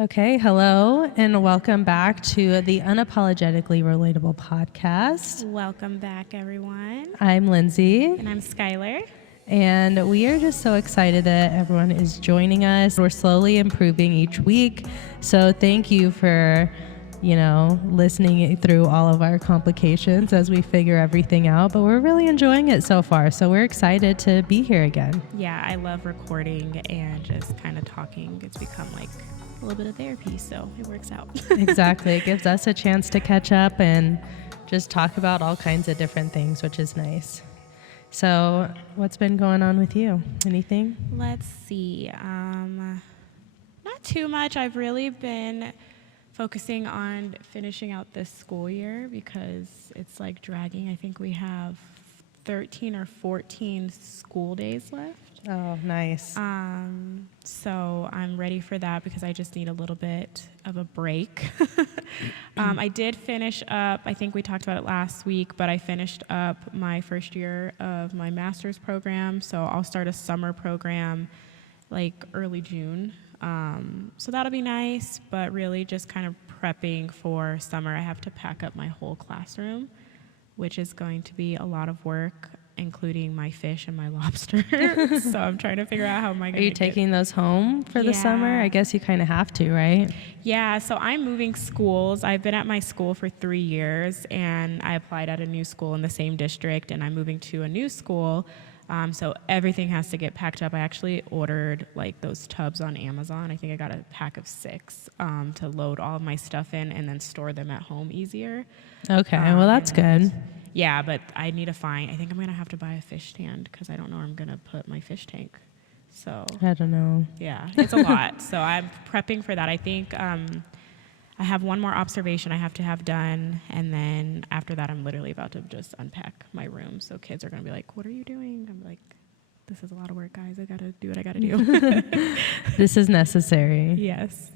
Okay, hello, and welcome back to the Unapologetically Relatable podcast. Welcome back, everyone. I'm Lindsay. And I'm Skylar. And we are just so excited that everyone is joining us. We're slowly improving each week. So thank you for, listening through all of our complications as we figure everything out. But we're really enjoying it so far. So we're excited to be here again. Yeah, I love recording and just kind of talking. It's become like a little bit of therapy, so it works out. Exactly. It gives us a chance to catch up and just talk about all kinds of different things, which is nice. So what's been going on with you? Anything? Let's see. Not too much. I've really been focusing on finishing out this school year because it's like dragging. I think we have 13 or 14 school days left. Oh, nice. So I'm ready for that because I just need a little bit of a break. I did finish up, I think we talked about it last week, but I finished up my first year of my master's program. So I'll start a summer program like early June. So that'll be nice, but really just kind of prepping for summer. I have to pack up my whole classroom, which is going to be a lot of work, including my fish and my lobster. So I'm trying to figure out how am I going to Are you taking those home for the summer? I guess you kind of have to, right? Yeah, so I'm moving schools. I've been at my school for 3 years, and I applied at a new school in the same district, and I'm moving to a new school. So everything has to get packed up. I actually ordered like those tubs on Amazon. I think I got a pack of 6 to load all of my stuff in and then store them at home easier. Okay, well that's good. Yeah, but I need to find, I think I'm going to have to buy a fish stand because I don't know where I'm going to put my fish tank. So I don't know. Yeah, it's a lot. So I'm prepping for that. I think I have one more observation I have to have done, and then after that, I'm literally about to just unpack my room. So kids are going to be like, what are you doing? I'm like, this is a lot of work, guys. I got to do what I got to do. This is necessary. Yes.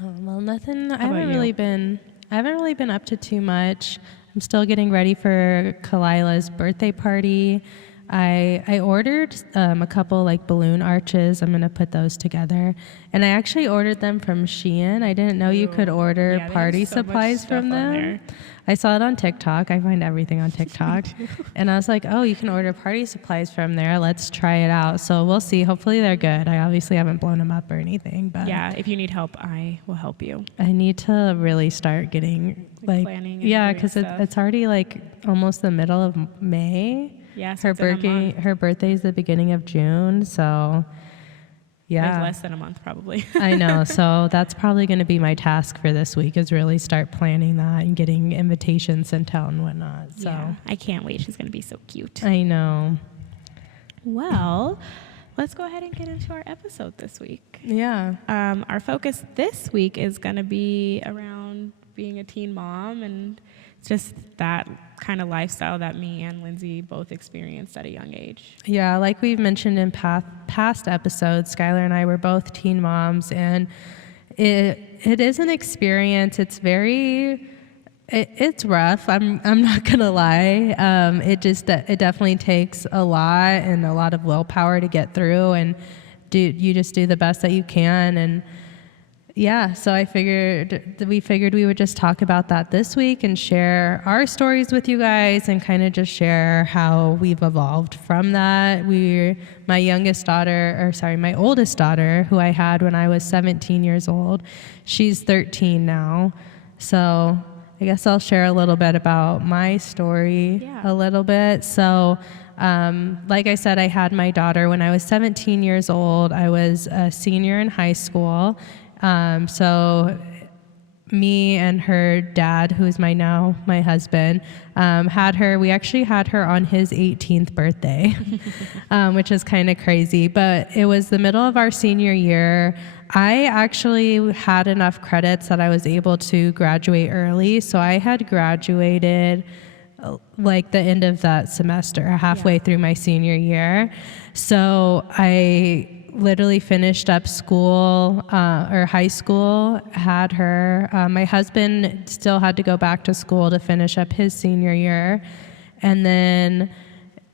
Well, nothing. I How haven't about really been up to too much. I'm still getting ready for Kalila's birthday party. I ordered a couple like balloon arches. I'm going to put those together. And I actually ordered them from Shein. I didn't know you could order party supplies from them. I saw it on TikTok. I find everything on TikTok. And I was like, oh, you can order party supplies from there. Let's try it out. So we'll see. Hopefully they're good. I obviously haven't blown them up or anything. But yeah, if you need help, I will help you. I need to really start getting like planning. Yeah, because it's already like almost the middle of May. Yeah, so her birthday is the beginning of June, so yeah. Like less than a month, probably. I know, so that's probably going to be my task for this week is really start planning that and getting invitations sent out and whatnot. So yeah, I can't wait. She's going to be so cute. I know. Well, let's go ahead and get into our episode this week. Yeah. Our focus this week is going to be around being a teen mom and just that kind of lifestyle that me and Lindsay both experienced at a young age. Yeah, like we've mentioned in past episodes, Skylar and I were both teen moms, and it is an experience. It's it's rough. I'm not gonna lie. It definitely takes a lot and a lot of willpower to get through, and you just do the best that you can. And yeah, so we figured we would just talk about that this week and share our stories with you guys and kind of just share how we've evolved from that. My oldest daughter, who I had when I was 17 years old, she's 13 now. So I guess I'll share a little bit about my story a little bit. So like I said, I had my daughter when I was 17 years old. I was a senior in high school. So me and her dad, who is my husband, we actually had her on his 18th birthday, which is kind of crazy, but it was the middle of our senior year. I actually had enough credits that I was able to graduate early. So I had graduated like the end of that semester, halfway through my senior year. So I literally finished up school or high school, had her. My husband still had to go back to school to finish up his senior year. And then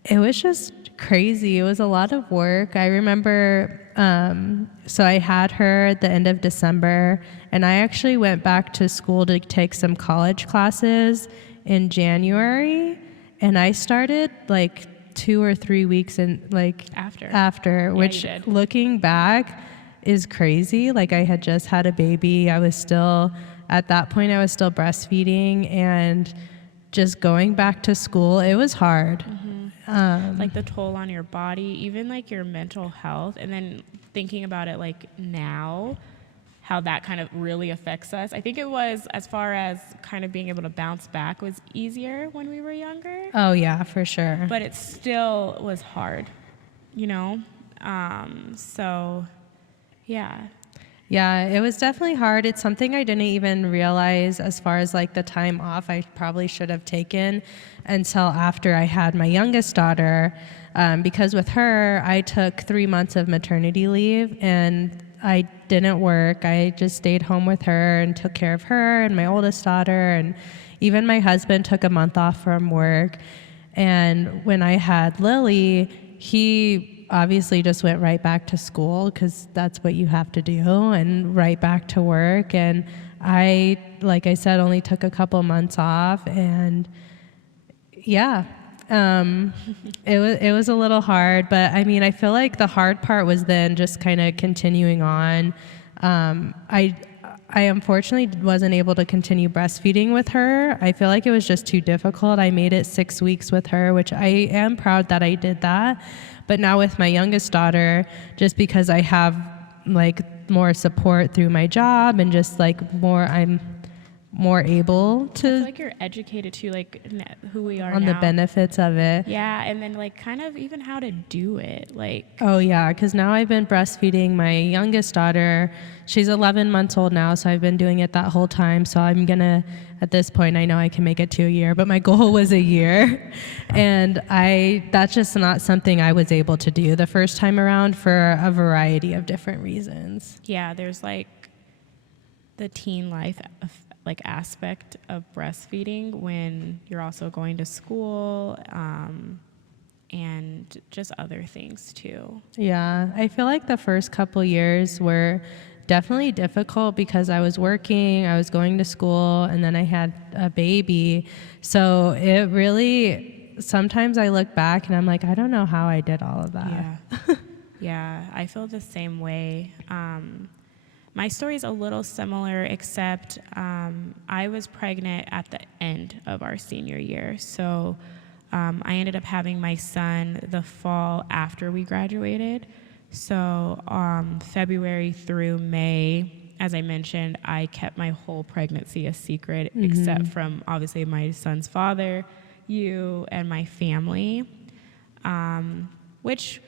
it was just crazy. It was a lot of work. I remember So I had her at the end of December, and I actually went back to school to take some college classes in January, and I started like 2 or 3 weeks in like after, Yeah, which you did. looking back is crazy. Like I had just had a baby. I was still at that point I was still breastfeeding, and just going back to school, it was hard. Like the toll on your body, even like your mental health, and then thinking about it like now, how that kind of really affects us. I think it was, as far as kind of being able to bounce back, was easier when we were younger, Oh yeah, for sure. but it still was hard, you know? So yeah. Yeah, it was definitely hard. It's something I didn't even realize as far as like the time off I probably should have taken until after I had my youngest daughter. Because with her, I took 3 months of maternity leave and I didn't work. I just stayed home with her and took care of her and my oldest daughter. And even my husband took a month off from work. And when I had Lily, he obviously just went right back to school because that's what you have to do, and right back to work. And I, like I said, only took a couple months off, and yeah, it was a little hard. But I mean, I feel like the hard part was then just kind of continuing on. I unfortunately wasn't able to continue breastfeeding with her. I feel like it was just too difficult. I made it 6 weeks with her, which I am proud that I did that. But now with my youngest daughter, just because I have like more support through my job and just like I'm more able I feel to like you're educated to like who we are on now. the benefits of it. Yeah, and then like kind of even how to do it. Like, Oh yeah, because now I've been breastfeeding my youngest daughter. She's 11 months old now, so I've been doing it that whole time. So I'm gonna, at this point, I know I can make it to a year, but my goal was a year, and that's just not something I was able to do the first time around for a variety of different reasons. yeah, there's like the teen life like aspect of breastfeeding when you're also going to school, and just other things too. Yeah, I feel like the first couple years were definitely difficult because I was working, I was going to school, and then I had a baby. So it really, sometimes I look back and I'm like, I don't know how I did all of that. Yeah. Yeah, I feel the same way. My story is a little similar, except I was pregnant at the end of our senior year. So I ended up having my son the fall after we graduated. So February through May, as I mentioned, I kept my whole pregnancy a secret, except from obviously my son's father, you, and my family, which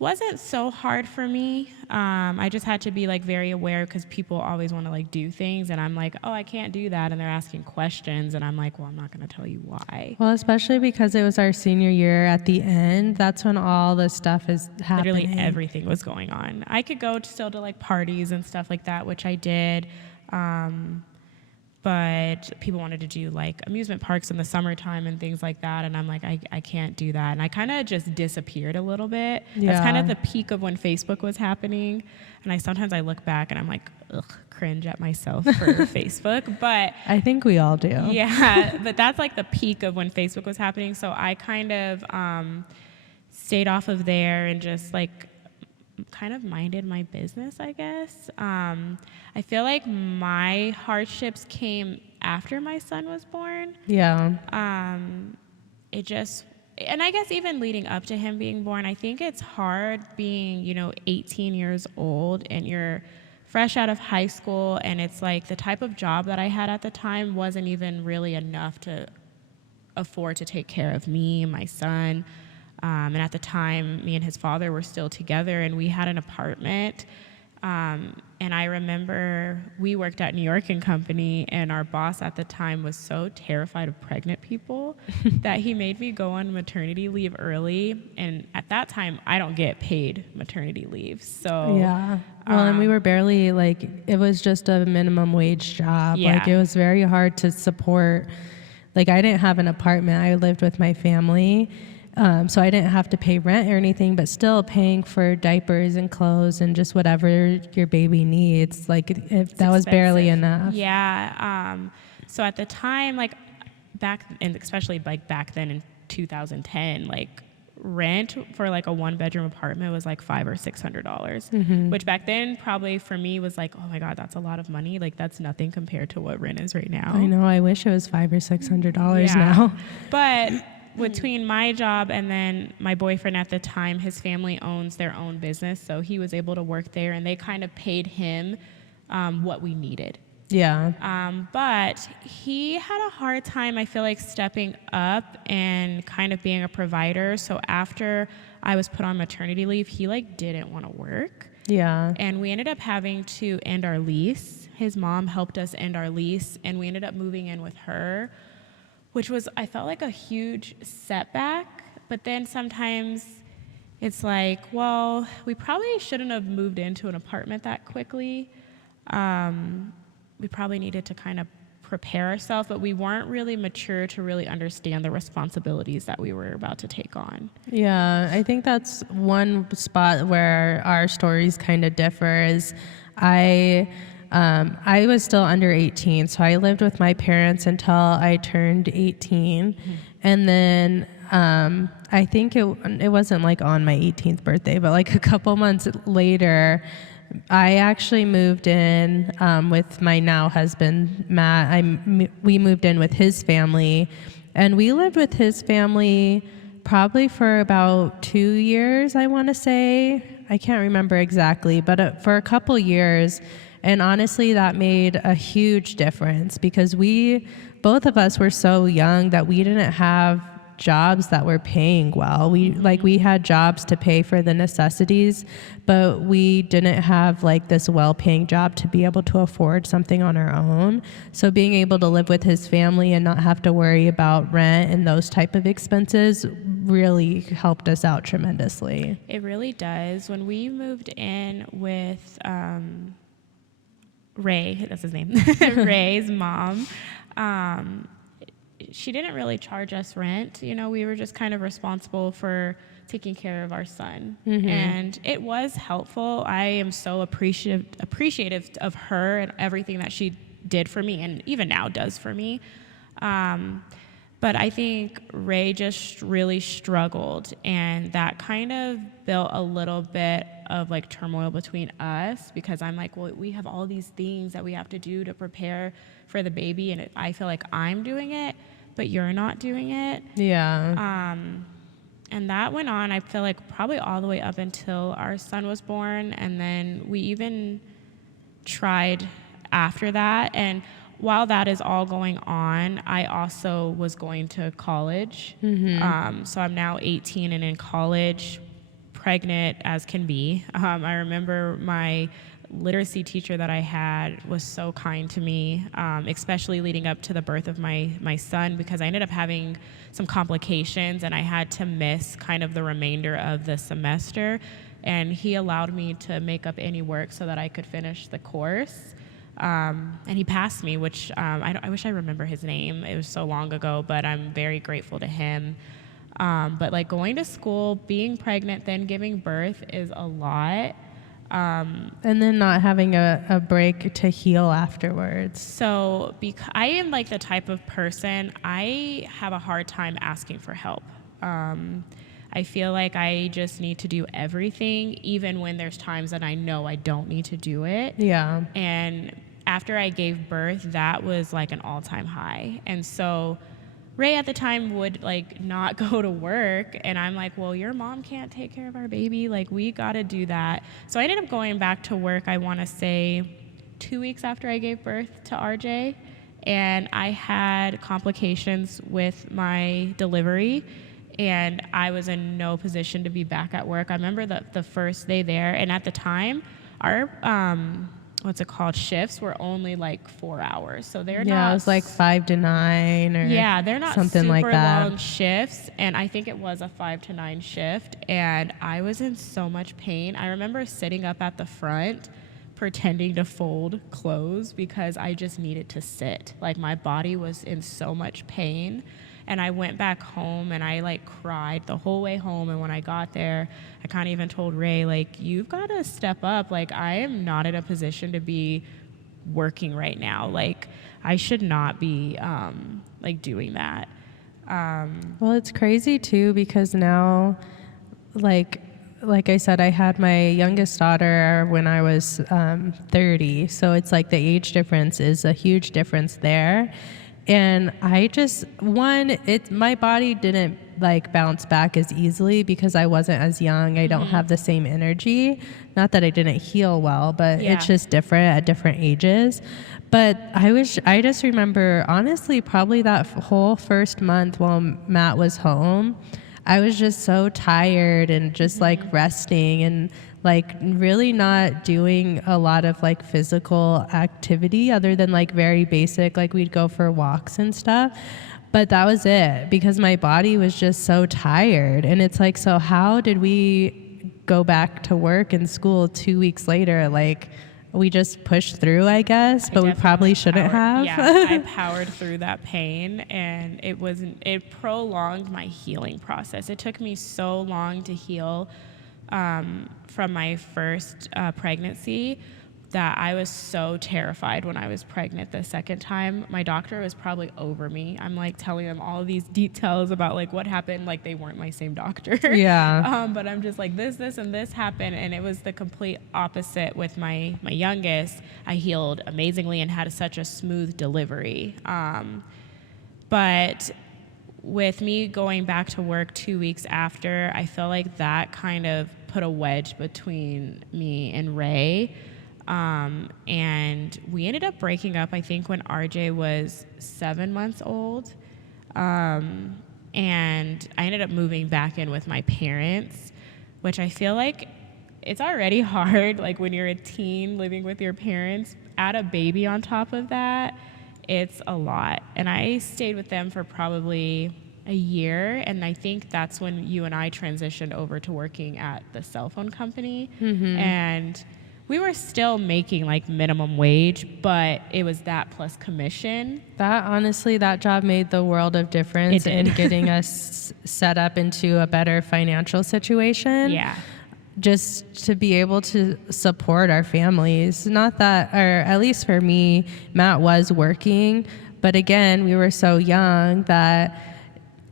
wasn't so hard for me. I just had to be like very aware because people always want to like do things, and I'm like, oh, I can't do that, and they're asking questions, and I'm like, well, I'm not going to tell you why. Well, especially because it was our senior year at the end. That's when all the stuff is happening. Literally everything was going on. I could go still to like parties and stuff like that, which I did. But people wanted to do like amusement parks in the summertime and things like that. And I'm like, I can't do that. And I kind of just disappeared a little bit. Yeah. That's kind of the peak of when Facebook was happening. And sometimes I look back and I'm like, ugh, cringe at myself for Facebook. But I think we all do. yeah, but that's like the peak of when Facebook was happening. So I kind of stayed off of there and just like kind of minded my business, I guess. I feel like my hardships came after my son was born. Yeah. And I guess even leading up to him being born, I think it's hard being, 18 years old and you're fresh out of high school, and it's like the type of job that I had at the time wasn't even really enough to afford to take care of me, my son. And at the time, me and his father were still together, and we had an apartment. And I remember we worked at New York & Company, and our boss at the time was so terrified of pregnant people that he made me go on maternity leave early. And at that time, I don't get paid maternity leave. So yeah. Well, and we were barely like, it was just a minimum wage job. Yeah. Like it was very hard to support. Like I didn't have an apartment. I lived with my family. So I didn't have to pay rent or anything, but still paying for diapers and clothes and just whatever your baby needs. Like if that was barely enough. Yeah. So at the time, like back, and especially like back then in 2010, like rent for like a 1-bedroom apartment was like $500 or $600, which back then probably for me was like, oh my God, that's a lot of money. Like that's nothing compared to what rent is right now. I know. I wish it was $500 or $600 now. But between my job and then my boyfriend at the time, his family owns their own business, so he was able to work there, and they kind of paid him what we needed. Yeah. But he had a hard time, I feel like, stepping up and kind of being a provider. So after I was put on maternity leave, he like didn't want to work. Yeah. And we ended up having to end our lease. His mom helped us end our lease, and we ended up moving in with her, which was, I felt like a huge setback. But then sometimes it's like, well, we probably shouldn't have moved into an apartment that quickly. We probably needed to kind of prepare ourselves, but we weren't really mature to really understand the responsibilities that we were about to take on. Yeah, I think that's one spot where our stories kind of differ is I was still under 18, so I lived with my parents until I turned 18. Mm-hmm. And then I think it wasn't like on my 18th birthday, but like a couple months later, I actually moved in with my now husband, Matt. We moved in with his family, and we lived with his family probably for about 2 years, I want to say. I can't remember exactly, but for a couple years. And honestly, that made a huge difference because both of us were so young that we didn't have jobs that were paying well. We had jobs to pay for the necessities, but we didn't have like this well-paying job to be able to afford something on our own. So being able to live with his family and not have to worry about rent and those type of expenses really helped us out tremendously. It really does. When we moved in with Ray, that's his name, Ray's mom, she didn't really charge us rent. You know, we were just kind of responsible for taking care of our son. Mm-hmm. And it was helpful. I am so appreciative of her and everything that she did for me and even now does for me. But I think Ray just really struggled, and that kind of built a little bit of like turmoil between us because I'm like, well, we have all these things that we have to do to prepare for the baby, and I feel like I'm doing it, but you're not doing it. Yeah. And that went on, I feel like, probably all the way up until our son was born, and then we even tried after that. And while that is all going on, I also was going to college. Mm-hmm. So I'm now 18 and in college, pregnant as can be. I remember my literacy teacher that I had was so kind to me, especially leading up to the birth of my son, because I ended up having some complications and I had to miss kind of the remainder of the semester. And he allowed me to make up any work so that I could finish the course. And he passed me, which I wish I remember his name. It was so long ago, but I'm very grateful to him. But like going to school, being pregnant, then giving birth is a lot. And then not having a break to heal afterwards. So I am like the type of person, I have a hard time asking for help. I feel like I just need to do everything, even when there's times that I know I don't need to do it. Yeah. And after I gave birth, that was like an all-time high. And so Ray at the time would like not go to work, and I'm like, well, your mom can't take care of our baby. Like, we got to do that. So I ended up going back to work, I want to say 2 weeks after I gave birth to RJ, and I had complications with my delivery, and I was in no position to be back at work. I remember the first day there, and at the time, our shifts were only like 4 hours. So they're not... Yeah, it was like 5 to 9 or yeah, they're not something super like that. long shifts, and I think it was a 5 to 9 shift, and I was in so much pain. I remember sitting up at the front pretending to fold clothes because I just needed to sit. Like my body was in so much pain. And I went back home and I like cried the whole way home. And when I got there, I kind of even told Ray, like, you've got to step up. Like, I am not in a position to be working right now. Like, I should not be like doing that. Well, it's crazy too, because now, like I said, I had my youngest daughter when I was 30. So it's like the age difference is a huge difference there. And I just, my body didn't like bounce back as easily because I wasn't as young. I don't have the same energy. Not that I didn't heal well, but it's just different at different ages. But I just remember, honestly, probably that whole first month while Matt was home, I was just so tired and just like resting and like really not doing a lot of like physical activity other than like very basic, like we'd go for walks and stuff. But that was it, because my body was just so tired. And it's like, so how did we go back to work and school 2 weeks later? Like, we just pushed through, I guess, but we probably shouldn't have. Yeah, I powered through that pain, and it prolonged my healing process. It took me so long to heal from my first pregnancy that I was so terrified when I was pregnant the second time. My doctor was probably over me. I'm like telling them all of these details about like what happened, like they weren't my same doctor. Yeah. But I'm just like, this and this happened, and it was the complete opposite with my youngest. I healed amazingly and had such a smooth delivery. But with me going back to work 2 weeks after, I feel like that kind of put a wedge between me and Ray. And we ended up breaking up, I think, when RJ was 7 months old. And I ended up moving back in with my parents, which I feel like it's already hard, like when you're a teen living with your parents. Add a baby on top of that, it's a lot. And I stayed with them for probably a year, and I think that's when you and I transitioned over to working at the cell phone company. And we were still making like minimum wage, but it was that plus commission. That job made the world of difference in getting us set up into a better financial situation. Yeah. Just to be able to support our families. Not that, or at least for me, Matt was working, but again, we were so young that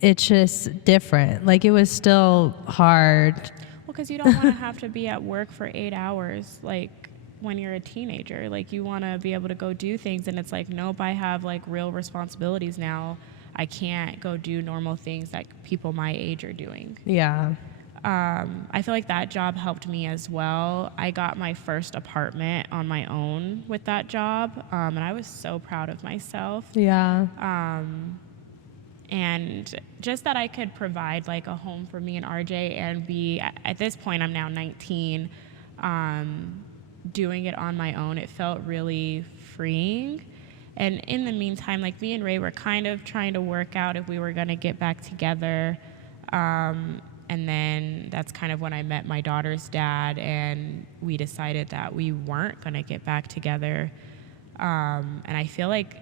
it's just different. Like, it was still hard. Because you don't want to have to be at work for 8 hours, like when you're a teenager. Like, you want to be able to go do things, and it's like, nope, I have like real responsibilities now. I can't go do normal things that people my age are doing. Yeah. I feel like that job helped me as well. I got my first apartment on my own with that job, and I was so proud of myself. Yeah. And just that I could provide like a home for me and RJ, and be, at this point, I'm now 19, doing it on my own. It felt really freeing. And in the meantime, like, me and Ray were kind of trying to work out if we were going to get back together. And then that's kind of when I met my daughter's dad, and we decided that we weren't going to get back together. And I feel like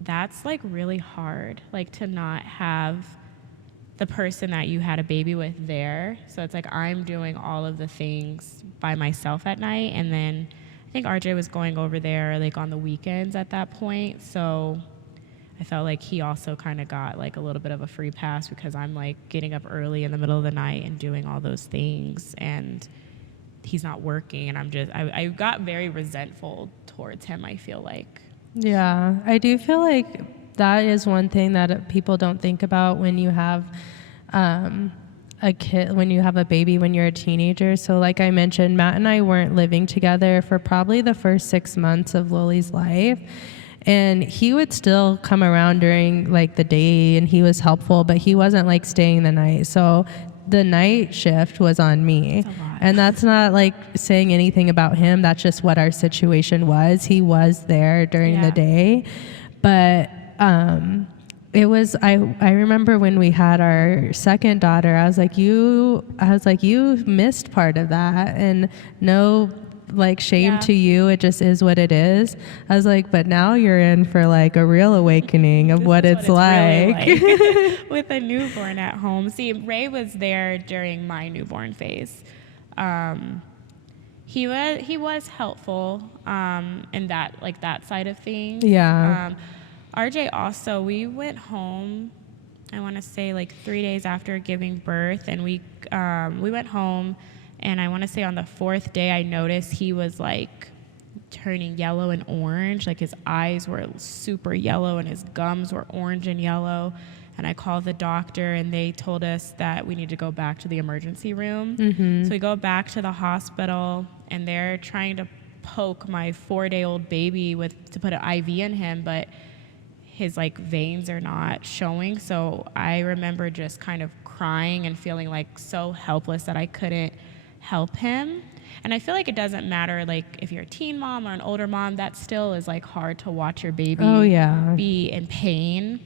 that's like really hard, like to not have the person that you had a baby with there. So it's like I'm doing all of the things by myself at night, and then I think RJ was going over there like on the weekends at that point. So I felt like he also kind of got like a little bit of a free pass, because I'm like getting up early in the middle of the night and doing all those things, and he's not working, and I got very resentful towards him, I feel like. Yeah, I do feel like that is one thing that people don't think about when you have a kid, when you have a baby, when you're a teenager. So like I mentioned, Matt and I weren't living together for probably the first 6 months of Lily's life. And he would still come around during like the day, and he was helpful, but he wasn't like staying the night. So the night shift was on me. And that's not like saying anything about him. That's just what our situation was. He was there during the day. But it was, I remember when we had our second daughter, I was like, you missed part of that. And no like shame Yeah. to you. It just is what it is. I was like, but now you're in for like a real awakening of This what is it's like. really like with a newborn at home. See, Ray was there during my newborn phase. He was helpful in that side of things. Yeah. RJ also, we went home, I want to say like 3 days after giving birth, and we went home, and I want to say on the 4th day I noticed he was like turning yellow and orange, like his eyes were super yellow and his gums were orange and yellow. And I called the doctor, and they told us that we need to go back to the emergency room. So we go back to the hospital, and they're trying to poke my 4-day-old baby to put an IV in him, but his like veins are not showing. So I remember just kind of crying and feeling like so helpless that I couldn't help him. And I feel like it doesn't matter, like if you're a teen mom or an older mom, that still is like hard to watch your baby be in pain.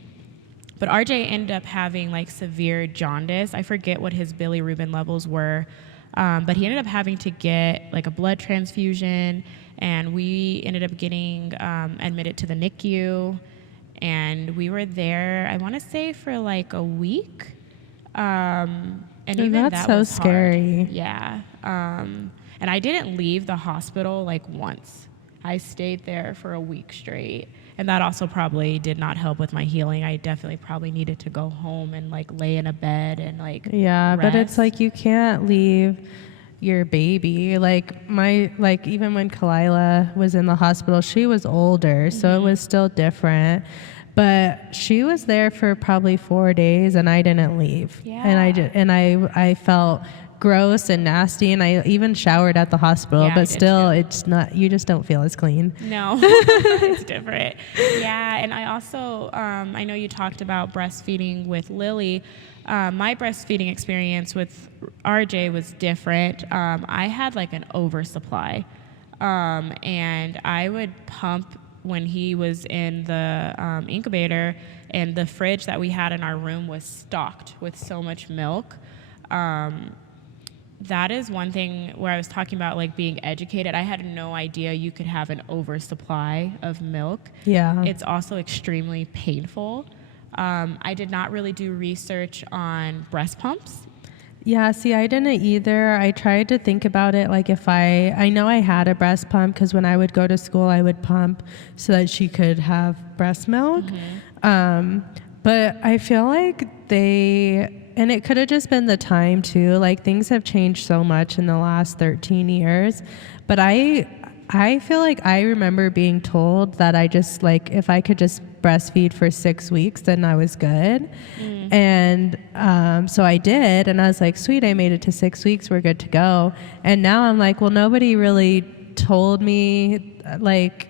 But RJ ended up having like severe jaundice. I forget what his bilirubin levels were, but he ended up having to get like a blood transfusion, and we ended up getting admitted to the NICU, and we were there, I want to say, for like a week. And even that's that so was scary. hard. Yeah. And I didn't leave the hospital like once. I stayed there for a week straight. And that also probably did not help with my healing. I definitely probably needed to go home and like lay in a bed and like Yeah, but it's rest. like you can't leave your baby. Like even when Kalila was in the hospital, she was older, so it was still different. But she was there for probably 4 days, and I didn't leave. Yeah. And I felt gross and nasty, and I even showered at the hospital. Yeah, I but did still, too. it's not. You just don't feel as clean. No, it's different. Yeah, and I also, I know you talked about breastfeeding with Lily. My breastfeeding experience with RJ was different. I had like an oversupply, and I would pump when he was in the incubator, and the fridge that we had in our room was stocked with so much milk. That is one thing where I was talking about like being educated. I had no idea you could have an oversupply of milk. Yeah. It's also extremely painful. I did not really do research on breast pumps. Yeah, see, I didn't either. I tried to think about it, like if I know I had a breast pump because when I would go to school, I would pump so that she could have breast milk. But I feel like and it could have just been the time too, like things have changed so much in the last 13 years. But I feel like I remember being told that I just like, if I could just breastfeed for 6 weeks, then I was good. And so I did, and I was like, sweet, I made it to 6 weeks, we're good to go. And now I'm like, well, nobody really told me, like,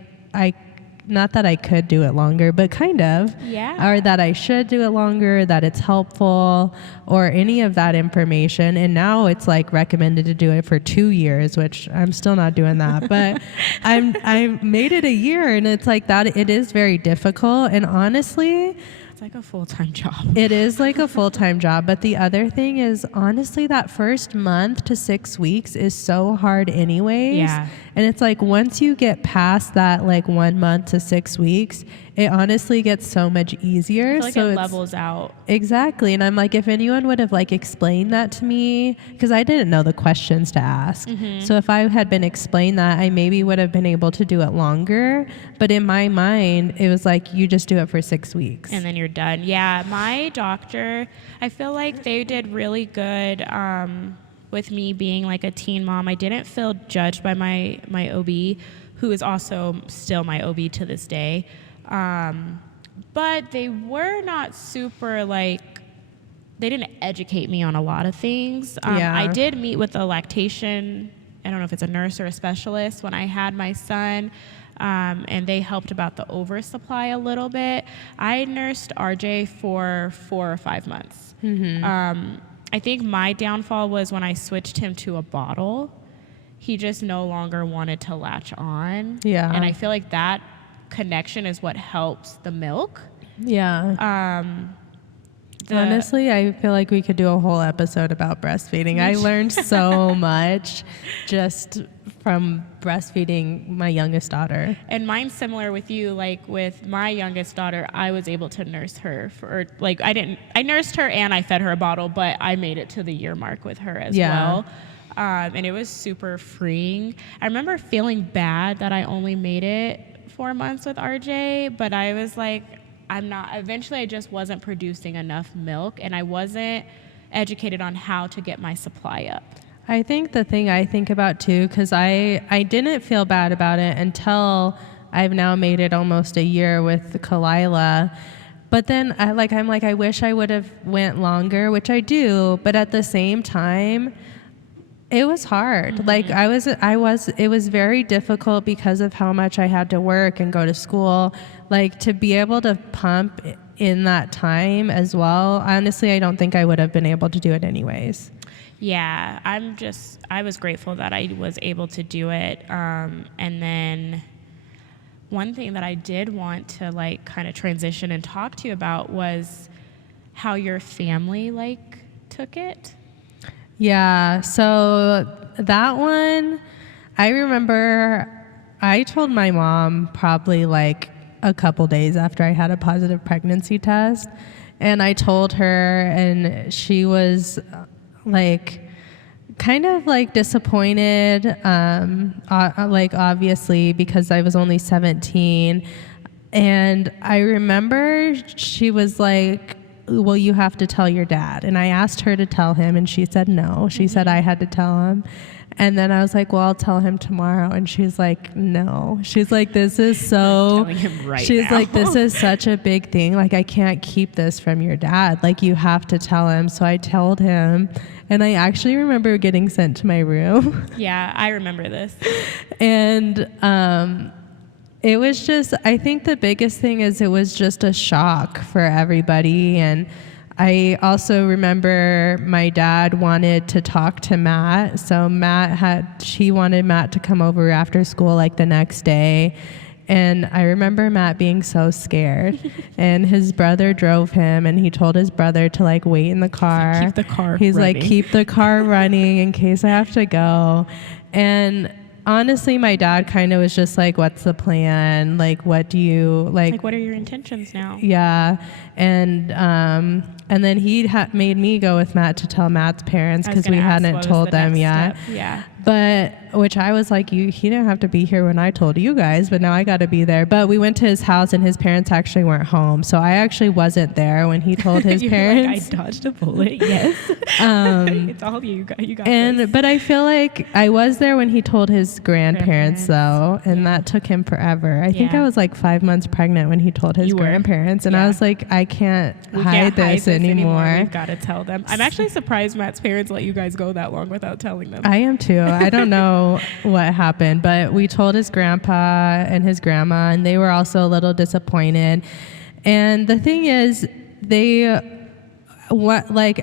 not that I could do it longer, but kind of. Yeah. Or that I should do it longer, that it's helpful, or any of that information. And now it's like recommended to do it for 2 years, which I'm still not doing that. But I made it a year, and it's like that. It is very difficult. And honestly, It's like a full-time job. it is like a full-time job. But the other thing is, honestly, that first month to 6 weeks is so hard anyways. Yeah. And it's like once you get past that like 1 month to 6 weeks, it honestly gets so much easier. I feel like so it it's, levels out. Exactly. And I'm like, if anyone would have like explained that to me, because I didn't know the questions to ask. So if I had been explained that, I maybe would have been able to do it longer. But in my mind, it was like, you just do it for 6 weeks. And then you're done. Yeah, my doctor, I feel like they did really good with me being like a teen mom. I didn't feel judged by my OB, who is also still my OB to this day. But they were not super like, they didn't educate me on a lot of things. I did meet with a lactation, I don't know if it's a nurse or a specialist, when I had my son. And they helped about the oversupply a little bit. I nursed RJ for 4 or 5 months. I think my downfall was when I switched him to a bottle. He just no longer wanted to latch on. Yeah. And I feel like that connection is what helps the milk. Yeah. Honestly, I feel like we could do a whole episode about breastfeeding. I learned so much just from breastfeeding my youngest daughter. And mine's similar with you. Like with my youngest daughter, I was able to nurse her for like I nursed her and I fed her a bottle, but I made it to the year mark with her as well. And it was super freeing. I remember feeling bad that I only made it 4 months with RJ, but I was like, eventually I just wasn't producing enough milk, and I wasn't educated on how to get my supply up. I think the thing I think about too, because I didn't feel bad about it until I've now made it almost a year with Kalila. But then I'm like, I wish I would have went longer, which I do, but at the same time, it was hard. Mm-hmm. Like it was very difficult because of how much I had to work and go to school. Like to be able to pump in that time as well. Honestly, I don't think I would have been able to do it anyways. Yeah, I was grateful that I was able to do it. And then one thing that I did want to like kind of transition and talk to you about was how your family like took it. Yeah, so that one, I remember I told my mom probably like a couple days after I had a positive pregnancy test. And I told her, and she was like kind of like disappointed, like obviously because I was only 17. And I remember she was like, well, you have to tell your dad. And I asked her to tell him, and she said no. She said I had to tell him. And then I was like, well, I'll tell him tomorrow. And she's like, no. She's like, this is so... telling him right she's now. like, this is such a big thing. Like, I can't keep this from your dad. Like, you have to tell him. So I told him. And I actually remember getting sent to my room. Yeah, I remember this. And it was just, I think the biggest thing is it was just a shock for everybody. And I also remember my dad wanted to talk to Matt. So she wanted Matt to come over after school like the next day. And I remember Matt being so scared. And his brother drove him, and he told his brother to like wait in the car. Keep the car He's running. like, keep the car running in case I have to go. And honestly, my dad kind of was just like, what's the plan? Like, what do you like? What are your intentions now? Yeah. And then he made me go with Matt to tell Matt's parents because we hadn't told them yet. Yeah. But which I was like, he didn't have to be here when I told you guys, but now I got to be there. But we went to his house, and his parents actually weren't home, so I actually wasn't there when he told his parents. Like, I dodged a bullet. Yes. It's all you got. You got this. But I feel like I was there when he told his grandparents though, and that took him forever. I think I was like 5 months pregnant when he told his grandparents, and I was like, I can't hide this anymore. We've got to tell them. I'm actually surprised Matt's parents let you guys go that long without telling them. I am too. I don't know what happened, but we told his grandpa and his grandma, and they were also a little disappointed. And the thing is,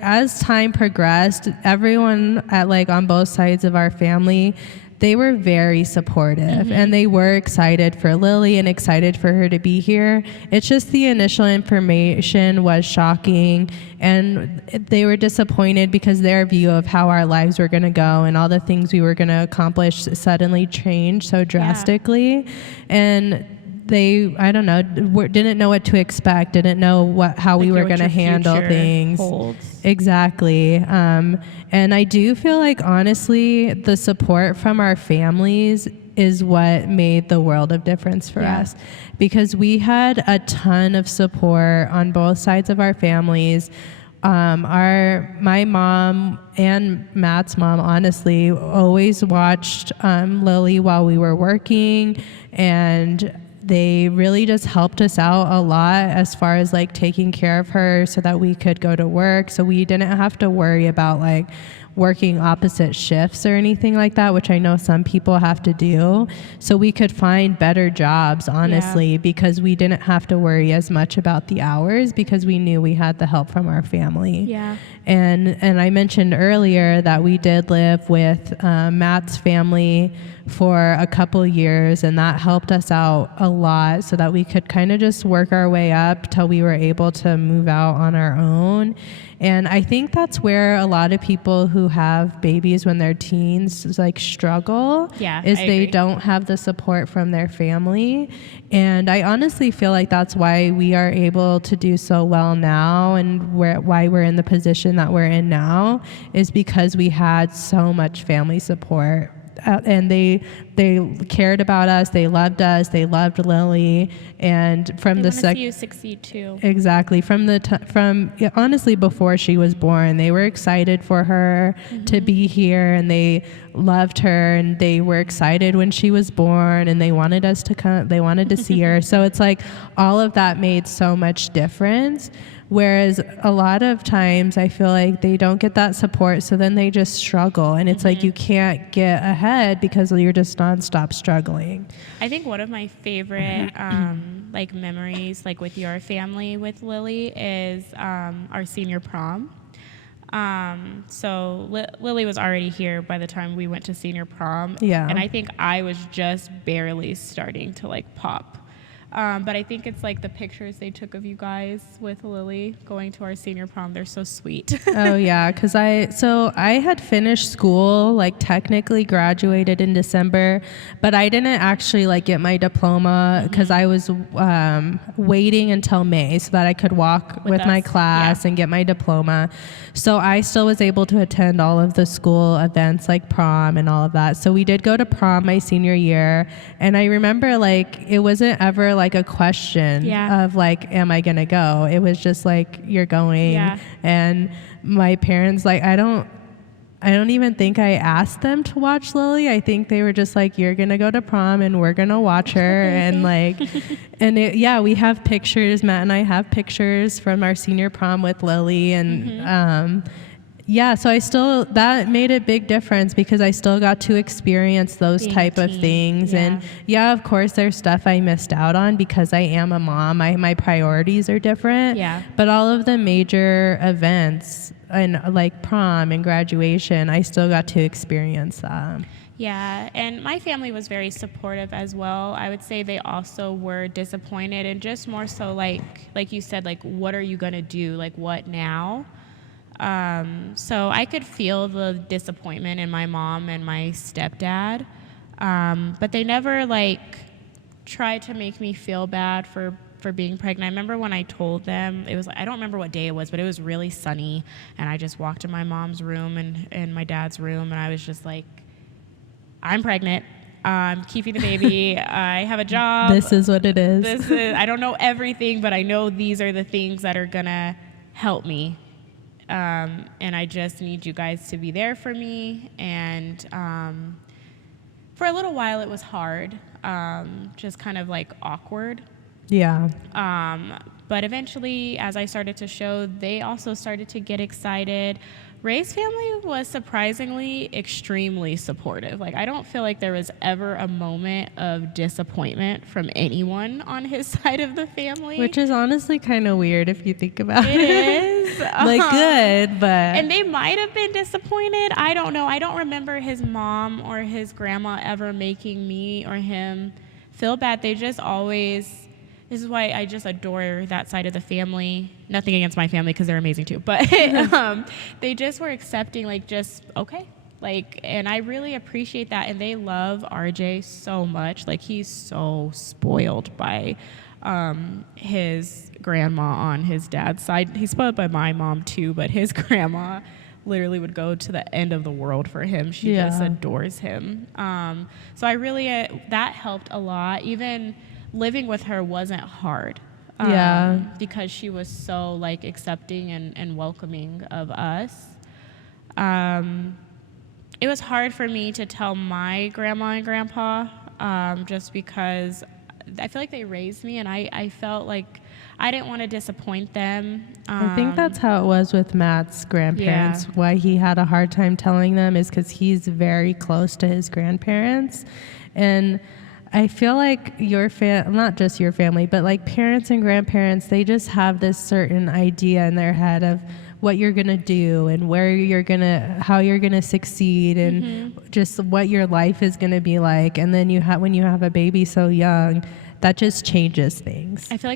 as time progressed, everyone on both sides of our family, they were very supportive, and they were excited for Lily and excited for her to be here. It's just the initial information was shocking, and they were disappointed because their view of how our lives were going to go and all the things we were going to accomplish suddenly changed so drastically. And they, I don't know, didn't know what to expect, didn't know how we were going to handle things. Holds. Exactly. And I do feel like, honestly, the support from our families is what made the world of difference for us, because we had a ton of support on both sides of our families. My mom and Matt's mom, honestly, always watched Lily while we were working, and they really just helped us out a lot as far as taking care of her so that we could go to work. So we didn't have to worry about working opposite shifts or anything like that, which I know some people have to do. So we could find better jobs, honestly, because we didn't have to worry as much about the hours because we knew we had the help from our family. Yeah. And I mentioned earlier that we did live with Matt's family for a couple years, and that helped us out a lot so that we could kind of just work our way up till we were able to move out on our own. And I think that's where a lot of people who have babies when they're teens like struggle, is they don't have the support from their family. And I honestly feel like that's why we are able to do so well now, and why we're in the position that we're in now, is because we had so much family support. And they cared about us. They loved us. They loved Lily. And from they the see you succeed too. Exactly. Honestly, before she was born, they were excited for her to be here, and they loved her, and they were excited when she was born, and they wanted us to come. They wanted to see her. So it's like all of that made so much difference. Whereas a lot of times I feel like they don't get that support, so then they just struggle, and it's like you can't get ahead because you're just nonstop struggling. I think one of my favorite like memories, like with your family with Lily, is our senior prom. So Lily was already here by the time we went to senior prom, and I think I was just barely starting to like pop. But I think it's like the pictures they took of you guys with Lily going to our senior prom. They're so sweet. Oh yeah, because I had finished school, like technically graduated in December, but I didn't actually like get my diploma because I was waiting until May so that I could walk with my class and get my diploma. So I still was able to attend all of the school events like prom and all of that. So we did go to prom my senior year, and I remember like it wasn't ever like a question of like, am I gonna go? It was just like, you're going. And my parents, like, I don't even think I asked them to watch Lily. I think they were just like, you're gonna go to prom and we're gonna watch her. And like, and we have pictures. Matt and I have pictures from our senior prom with Lily, and so that made a big difference because I still got to experience those type of things. And of course there's stuff I missed out on because I am a mom. My priorities are different. But all of the major events and like prom and graduation, I still got to experience that. Yeah, and my family was very supportive as well. I would say they also were disappointed, and just more so like you said, like, what are you gonna do? Like, what now? So I could feel the disappointment in my mom and my stepdad, but they never like tried to make me feel bad for being pregnant. I remember when I told them, it was, I don't remember what day it was, but it was really sunny, and I just walked in my mom's room and my dad's room, and I was just like, I'm pregnant. I'm keeping the baby. I have a job. This is what it is. I don't know everything, but I know these are the things that are gonna help me. And I just need you guys to be there for me. And for a little while it was hard, just kind of like awkward. Yeah. But eventually, as I started to show, they also started to get excited. Ray's family was surprisingly extremely supportive. Like, I don't feel like there was ever a moment of disappointment from anyone on his side of the family. Which is honestly kind of weird if you think about it. It is. Like, good, but... And they might have been disappointed. I don't know. I don't remember his mom or his grandma ever making me or him feel bad. They just always... This is why I just adore that side of the family. Nothing against my family because they're amazing too. But they just were accepting, like, just, okay. Like, and I really appreciate that. And they love RJ so much. Like, he's so spoiled by his grandma on his dad's side. He's spoiled by my mom too, but his grandma literally would go to the end of the world for him. She just adores him. So I really, that helped a lot. Even living with her wasn't hard. Because she was so like accepting and welcoming of us. It was hard for me to tell my grandma and grandpa, just because I feel like they raised me, and I felt like I didn't want to disappoint them. I think that's how it was with Matt's grandparents. Yeah. Why he had a hard time telling them is because he's very close to his grandparents. And I feel like not just your family, but like parents and grandparents, they just have this certain idea in their head of what you're going to do and how you're going to succeed and just what your life is going to be like. And then when you have a baby so young, that just changes things. I feel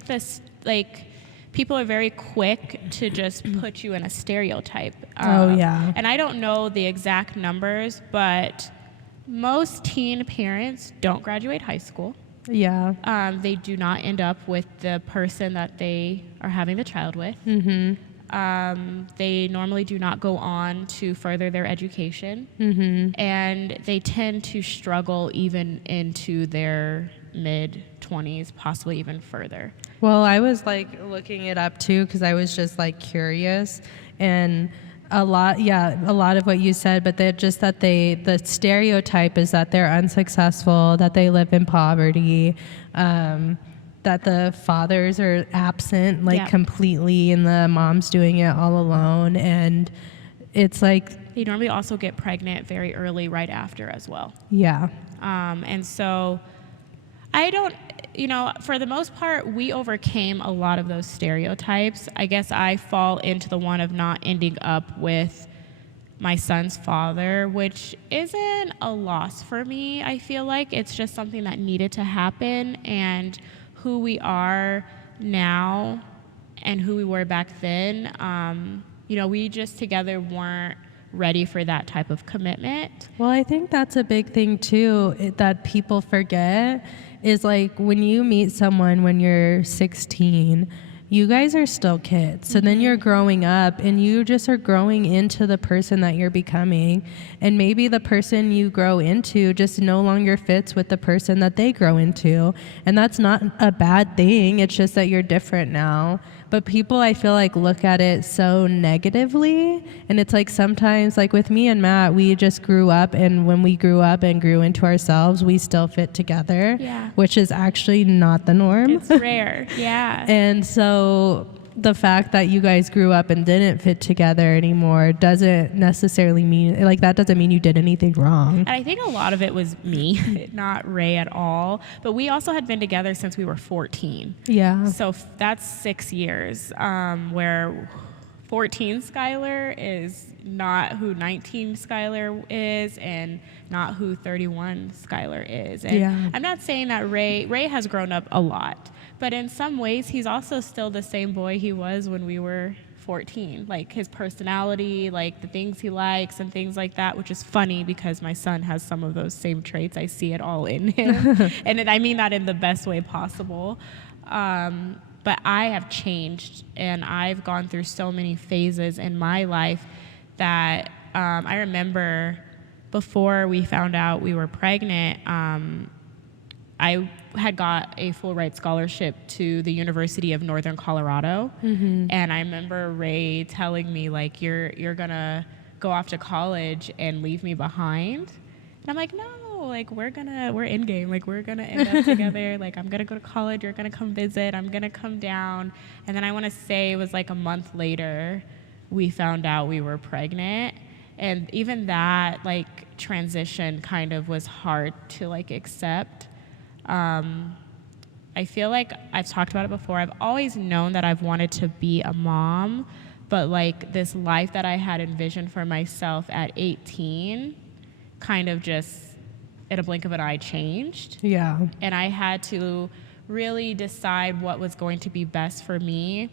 like people are very quick to just put you in a stereotype. Oh, yeah. And I don't know the exact numbers, but most teen parents don't graduate high school. Yeah. They do not end up with the person that they are having the child with. They normally do not go on to further their education. And they tend to struggle even into their mid-20s, possibly even further. Well, I was like looking it up too because I was just like curious, and a lot of what you said, but the stereotype is that they're unsuccessful, that they live in poverty, that the fathers are absent completely, and the mom's doing it all alone, and it's like they normally also get pregnant very early right after as well. Yeah. And so I don't, for the most part, we overcame a lot of those stereotypes. I guess I fall into the one of not ending up with my son's father, which isn't a loss for me. I feel like it's just something that needed to happen, and who we are now and who we were back then, we just together weren't ready for that type of commitment. Well, I think that's a big thing too, that people forget, is like when you meet someone when you're 16, you guys are still kids. So then you're growing up and you just are growing into the person that you're becoming. And maybe the person you grow into just no longer fits with the person that they grow into. And that's not a bad thing. It's just that you're different now. But people, I feel like, look at it so negatively. And it's like sometimes, like with me and Matt, we just grew up. And when we grew up and grew into ourselves, we still fit together, which is actually not the norm. It's rare, yeah. And so the fact that you guys grew up and didn't fit together anymore doesn't necessarily mean you did anything wrong. And I think a lot of it was me, not Ray at all. But we also had been together since we were 14. Yeah. So that's 6 years, where 14 Skylar is not who 19 Skylar is, and not who 31 Skylar is. And I'm not saying that Ray has grown up a lot, but in some ways he's also still the same boy he was when we were 14. Like his personality, like the things he likes and things like that, which is funny because my son has some of those same traits. I see it all in him. And I mean that in the best way possible. But I have changed, and I've gone through so many phases in my life that I remember before we found out we were pregnant, I had got a full ride scholarship to the University of Northern Colorado. And I remember Ray telling me, like, you're gonna go off to college and leave me behind. And I'm like, no, like we're in game, like we're gonna end up together, like I'm gonna go to college, you're gonna come visit, I'm gonna come down. And then I want to say it was like a month later we found out we were pregnant. And even that like transition kind of was hard to like accept. I feel like I've talked about it before. I've always known that I've wanted to be a mom, but like this life that I had envisioned for myself at 18 kind of just in a blink of an eye changed. Yeah. And I had to really decide what was going to be best for me.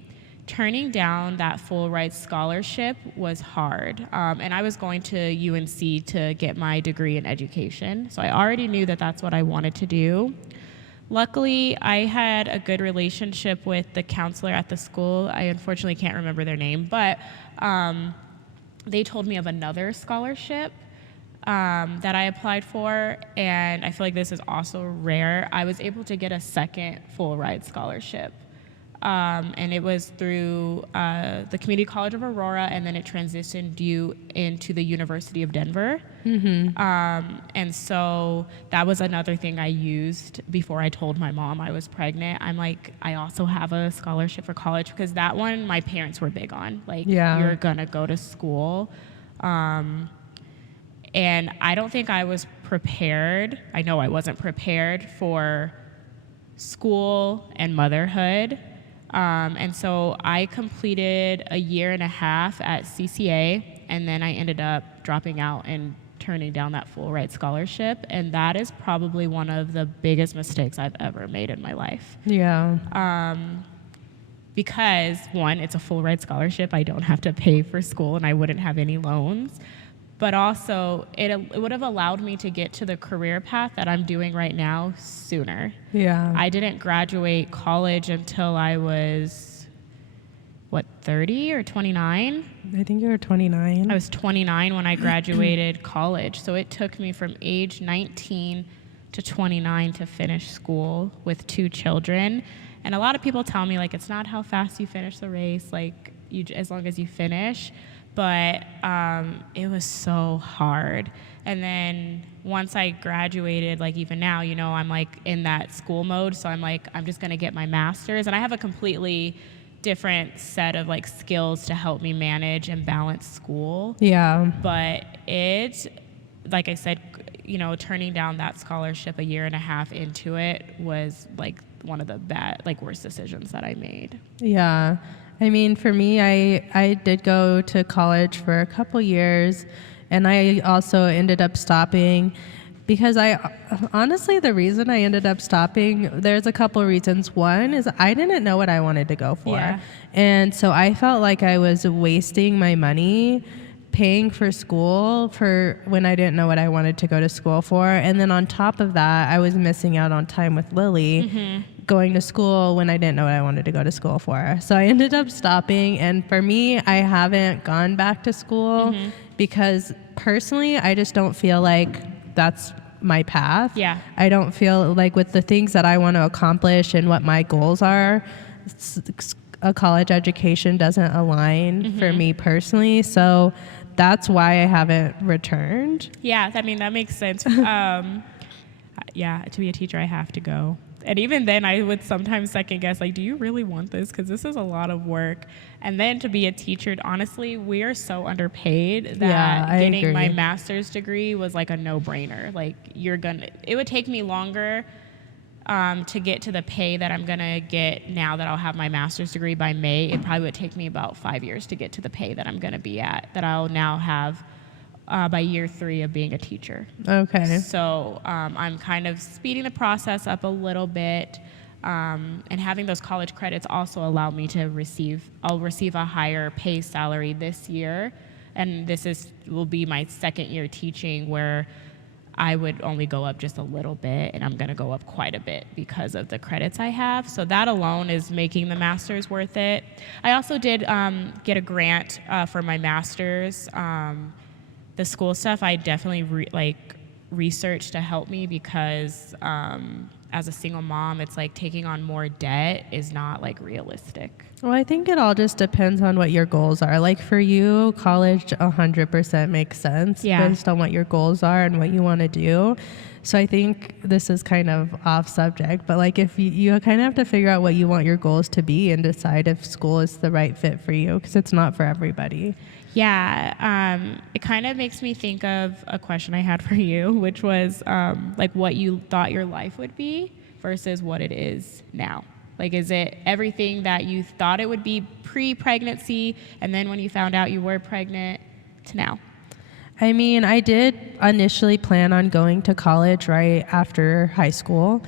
Turning down that full ride scholarship was hard. And I was going to UNC to get my degree in education. So I already knew that that's what I wanted to do. Luckily, I had a good relationship with the counselor at the school. I unfortunately can't remember their name, but they told me of another scholarship that I applied for, and I feel like this is also rare. I was able to get a second full ride scholarship. and it was through the Community College of Aurora, and then it transitioned you into the University of Denver. And so that was another thing I used before I told my mom I was pregnant. I'm like, I also have a scholarship for college, because that one my parents were big on. Like, you're gonna go to school. And I don't think I was prepared. I know I wasn't prepared for school and motherhood. And so I completed a year and a half at CCA, and then I ended up dropping out and turning down that full ride scholarship. And that is probably one of the biggest mistakes I've ever made in my life. Because, one, it's a full ride scholarship. I don't have to pay for school, and I wouldn't have any loans. But also, it would have allowed me to get to the career path that I'm doing right now sooner. I didn't graduate college until I was, 30 or 29? I think you were 29. I was 29 when I graduated college. So it took me from age 19 to 29 to finish school with 2 children. And a lot of people tell me, like, it's not how fast you finish the race, like, as long as you finish. But it was so hard. And then once I graduated, like even now, I'm like in that school mode. So I'm like, I'm just gonna get my master's. And I have a completely different set of like skills to help me manage and balance school. But it, like I said, turning down that scholarship a year and a half into it was like one of the worst decisions that I made. I mean, for me, I did go to college for a couple years, and I also ended up stopping because honestly, the reason I ended up stopping, there's a couple of reasons. One is I didn't know what I wanted to go for. And so I felt like I was wasting my money paying for school for when I didn't know what I wanted to go to school for. And then on top of that, I was missing out on time with Lily. Going to school when I didn't know what I wanted to go to school for. So I ended up stopping, and for me, I haven't gone back to school because personally, I just don't feel like that's my path. I don't feel like with the things that I want to accomplish and what my goals are, a college education doesn't align for me personally. So that's why I haven't returned. I mean, that makes sense. To be a teacher, I have to go. And even then, I would sometimes second guess, like, do you really want this? Because this is a lot of work. And then to be a teacher, honestly, we are so underpaid that getting my master's degree was like a no-brainer. Like, it would take me longer to get to the pay that I'm going to get now that I'll have my master's degree by May. It probably would take me about 5 years to get to the pay that I'm going to be at, that I'll now have by year 3 of being a teacher. So I'm kind of speeding the process up a little bit, and having those college credits also allow me to I'll receive a higher pay salary this year, and will be my second year teaching, where I would only go up just a little bit, and I'm going to go up quite a bit because of the credits I have. So that alone is making the master's worth it. I also did get a grant for my master's. The school stuff I definitely researched to help me, because as a single mom, it's like taking on more debt is not like realistic. Well, I think it all just depends on what your goals are. Like for you, college 100% makes sense based on what your goals are and what you want to do. So I think this is kind of off subject, but like if you kind of have to figure out what you want your goals to be and decide if school is the right fit for you, because it's not for everybody. It kind of makes me think of a question I had for you, which was like what you thought your life would be versus what it is now. Like, is it everything that you thought it would be pre-pregnancy, and then when you found out you were pregnant, to now? I mean, I did initially plan on going to college right after high school.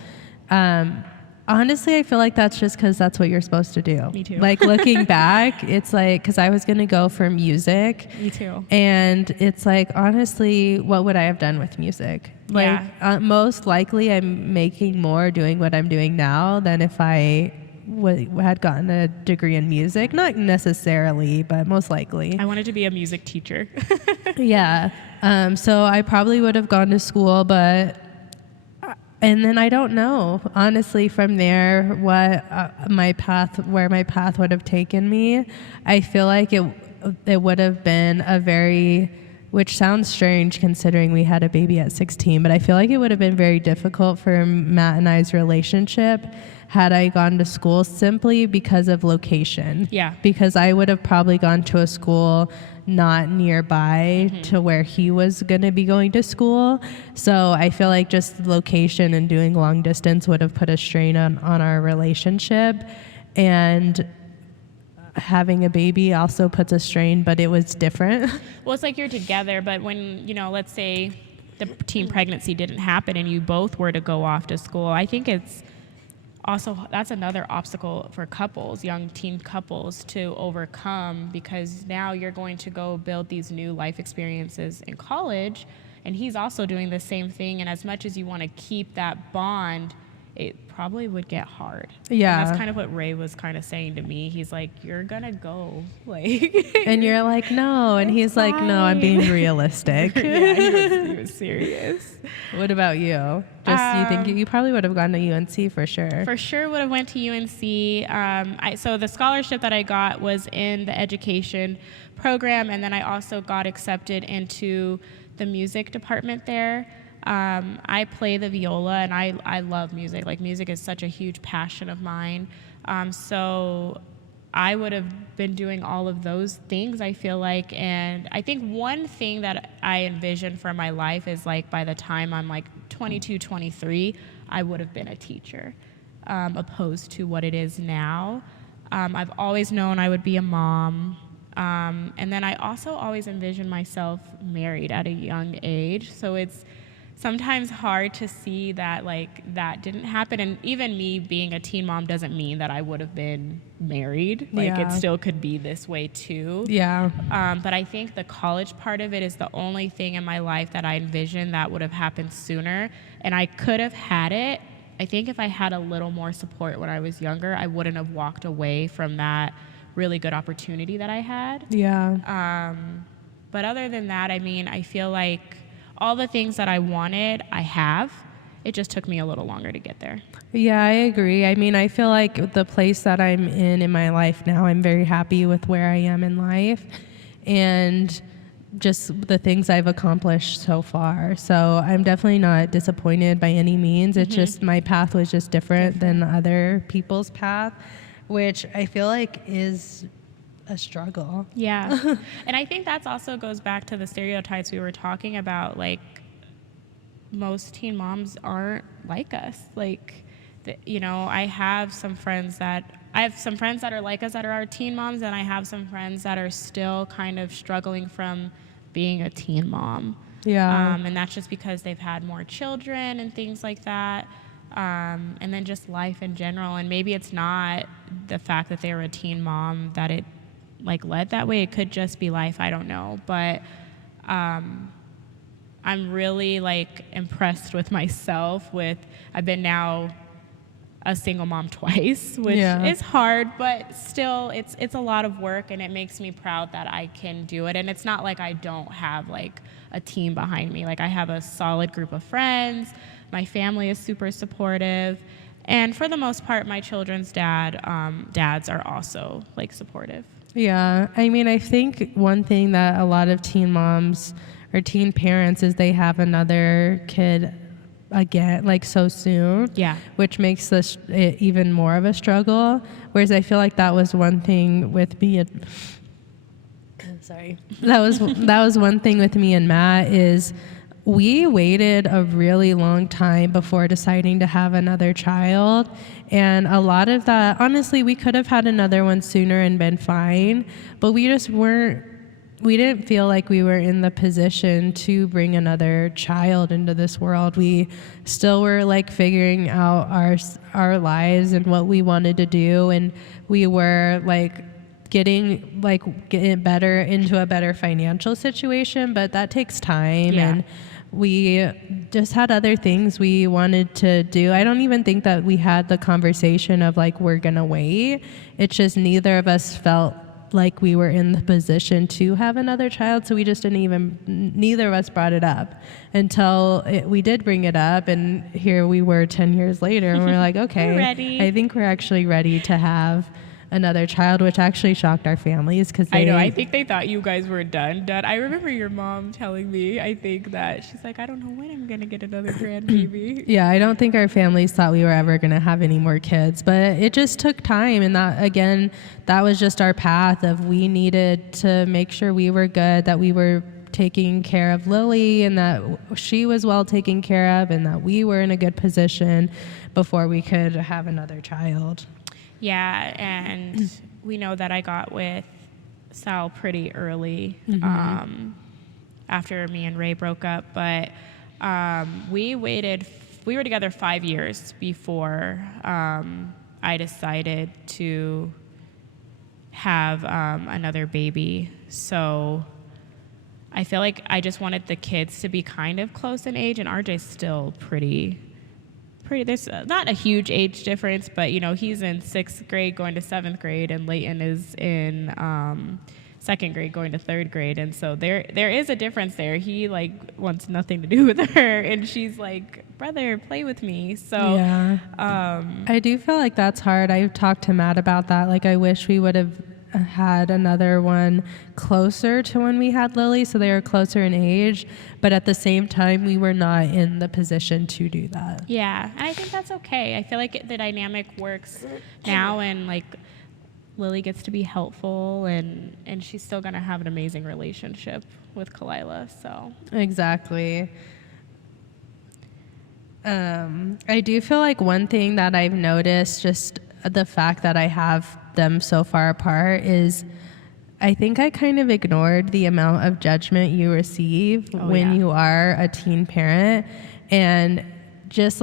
Honestly, I feel like that's just because that's what you're supposed to do. Me too. Like looking back, it's like, because I was going to go for music. Me too. And it's like, honestly, what would I have done with music? Like, most likely I'm making more doing what I'm doing now than if I had gotten a degree in music. Not necessarily, but most likely. I wanted to be a music teacher. So I probably would have gone to school, but And then I don't know, honestly, from there, what where my path would have taken me. I feel like it would have been which sounds strange considering we had a baby at 16, but I feel like it would have been very difficult for Matt and I's relationship had I gone to school, simply because of location. Yeah. Because I would have probably gone to a school not nearby to where he was going to be going to school. So I feel like just location and doing long distance would have put a strain on our relationship. And having a baby also puts a strain, but it was different. Well, it's like you're together, but when, let's say the teen pregnancy didn't happen and you both were to go off to school, I think it's also, that's another obstacle for couples, young teen couples, to overcome, because now you're going to go build these new life experiences in college, and he's also doing the same thing. And as much as you want to keep that bond, it probably would get hard. Yeah. And that's kind of what Ray was kind of saying to me. He's like, you're going to go. Like, and you're like, no. And he's like, no, I'm being realistic. Yeah, he was serious. What about you? You think you probably would have gone to UNC for sure. For sure would have went to UNC. So the scholarship that I got was in the education program, and then I also got accepted into the music department there. I play the viola, and I love music. Like, music is such a huge passion of mine. So I would have been doing all of those things, I feel like. And I think one thing that I envision for my life is, like, by the time I'm like 22, 23, I would have been a teacher, opposed to what it is now. I've always known I would be a mom. And then I also always envisioned myself married at a young age. So it's sometimes hard to see that, like, that didn't happen. And even me being a teen mom doesn't mean that I would have been married. Like, it still could be this way too. Yeah. But I think the college part of it is the only thing in my life that I envisioned that would have happened sooner. And I could have had it. I think if I had a little more support when I was younger, I wouldn't have walked away from that really good opportunity that I had. Yeah. But other than that, I mean, I feel like all the things that I wanted, I have. It just took me a little longer to get there. Yeah, I agree. I mean, I feel like the place that I'm in my life now, I'm very happy with where I am in life and just the things I've accomplished so far. So I'm definitely not disappointed by any means. It's just my path was just different than other people's path, which I feel like is a struggle. Yeah. And I think that's also goes back to the stereotypes we were talking about. Like, most teen moms aren't like us. Like, I have some friends that are like us that are our teen moms, and I have some friends that are still kind of struggling from being a teen mom. Yeah. And that's just because they've had more children and things like that. And then just life in general. And maybe it's not the fact that they were a teen mom that it, like, led that way. It could just be life. I don't know. But I'm really, like, impressed with myself. I've been now a single mom twice, which is hard, but still it's a lot of work, and it makes me proud that I can do it. And it's not like I don't have, like, a team behind me. Like, I have a solid group of friends. My family is super supportive. And for the most part, my children's dads are also, like, supportive. Yeah. I mean, I think one thing that a lot of teen moms or teen parents is they have another kid again, like, so soon. Yeah. Which makes it even more of a struggle. Whereas I feel like that was one thing with me and that was one thing with me and Matt is we waited a really long time before deciding to have another child. And a lot of that, honestly, we could have had another one sooner and been fine, but we didn't feel like we were in the position to bring another child into this world. We still were, like, figuring out our lives and what we wanted to do. And we were, like, getting better into a better financial situation, but that takes time. Yeah. And we just had other things we wanted to do. I don't even think that we had the conversation of, like, we're gonna wait. It's just neither of us felt like we were in the position to have another child, so we just neither of us brought it up until we did bring it up, and here we were 10 years later, and we're like, okay, We're ready. I think we're actually ready to have another child, which actually shocked our families because I know. I think they thought you guys were done. I remember your mom telling me, I think that she's like, I don't know when I'm going to get another grandbaby. Yeah, I don't think our families thought we were ever going to have any more kids, but it just took time. And that, again, that was just our path of we needed to make sure we were good, that we were taking care of Lily and that she was well taken care of and that we were in a good position before we could have another child. Yeah, and we know that I got with Sal pretty early after me and Ray broke up, but we were together 5 years before I decided to have another baby. So I feel like I just wanted the kids to be kind of close in age, and RJ's still pretty, there's not a huge age difference, but he's in 6th grade going to 7th grade, and Leighton is in 2nd grade going to 3rd grade, and so there is a difference there. He wants nothing to do with her, and she's like, brother, play with me. So yeah, I do feel like that's hard. I've talked to Matt about that. Like, I wish we would have had another one closer to when we had Lily, so they were closer in age, but at the same time we were not in the position to do that. Yeah, and I think that's okay. I feel like the dynamic works now, and Lily gets to be helpful, and she's still gonna have an amazing relationship with Kalila. So exactly. I do feel like one thing that I've noticed, just the fact that I have them so far apart, is I think I kind of ignored the amount of judgment you receive when you are a teen parent. And just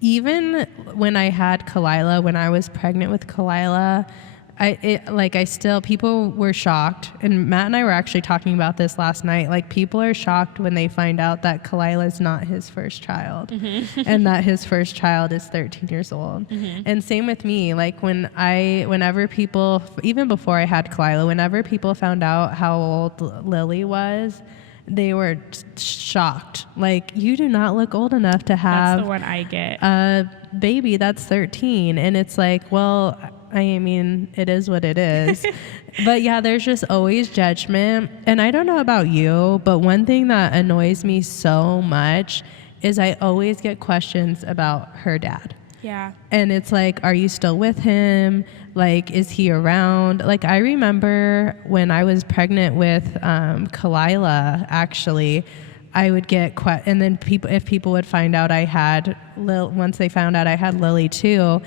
even when I had Kalila, when I was pregnant with Kalila, people were shocked, and Matt and I were actually talking about this last night. Like, people are shocked when they find out that Kalila is not his first child, and that his first child is 13 years old. And same with me. Like, whenever people, even before I had Kalila, whenever people found out how old Lily was, they were shocked. Like, you do not look old enough to have that's the one I get. A baby that's 13, and it's like, well, I mean, it is what it is. But yeah, there's just always judgment. And I don't know about you, but one thing that annoys me so much is I always get questions about her dad. Yeah. And it's like, are you still with him? Like, is he around? Like, I remember when I was pregnant with Kalila, actually, I would get and then if people would find out I had once they found out I had Lily too,